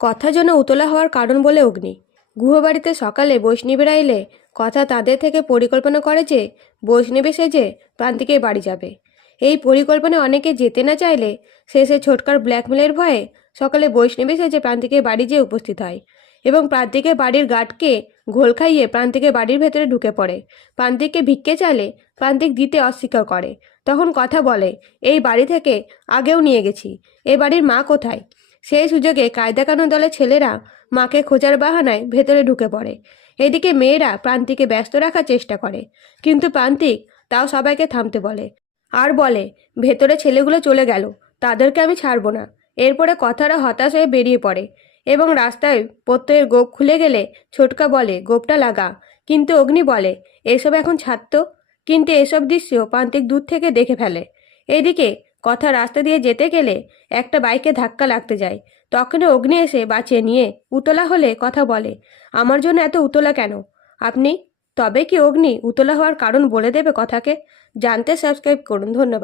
কথা যেন উতলা হওয়ার কারণ বলে অগ্নি। গুহবাড়িতে সকালে বৈষ্ণবীরা এলে কথা তাদের থেকে পরিকল্পনা করে যে বৈষ্ণবী সেজে প্রান্তিকের বাড়ি যাবে। এই পরিকল্পনায় অনেকে যেতে না চাইলে শেষে ছোটকার ব্ল্যাকমেলের ভয়ে সকালে বৈষ্ণবী সেজে প্রান্তিকের বাড়ি যেয়ে উপস্থিত হয় এবং প্রান্তিকের বাড়ির গার্ডকে ঘোল খাইয়ে প্রান্তিকের বাড়ির ভেতরে ঢুকে পড়ে। প্রান্তিককে ভিক্ষে চাইলে প্রান্তিক দিতে অস্বীকার করে। তখন কথা বলে, এই বাড়ি থেকে আগেও নিয়ে গেছি, এ বাড়ির মা কোথায়? সেই সুযোগে কায়দা কানুন দলের ছেলেরা মাকে খোঁজার বাহানায় ভেতরে ঢুকে পড়ে। এদিকে মেয়েরা প্রান্তিককে ব্যস্ত রাখার চেষ্টা করে, কিন্তু প্রান্তিক তাও সবাইকে থামতে বলে আর বলে, ভেতরে ছেলেগুলো চলে গেল, তাদেরকে আমি ছাড়বো না। এরপরে কথারা হতাশ হয়ে বেরিয়ে পড়ে এবং রাস্তায় প্রত্যয়ের গোপ খুলে গেলে ছোটকা বলে, গোপটা লাগা। কিন্তু অগ্নি বলে, এসব এখন ছাড়তো। কিন্তু এসব দৃশ্য প্রান্তিক দূর থেকে দেখে ফেলে। এদিকে কথা রাস্তা দিয়ে যেতে গেলে একটা বাইকে ধাক্কা লাগতে যায়। তখন অগ্নি এসে বাঁচিয়ে নিয়ে উতলা হলে কথা বলে, আমার জন্য এত উতলা কেন আপনি? তবে কি অগ্নি উতলা হওয়ার কারণ বলে দেবে কথাকে? জানতে সাবস্ক্রাইব করুন। ধন্যবাদ।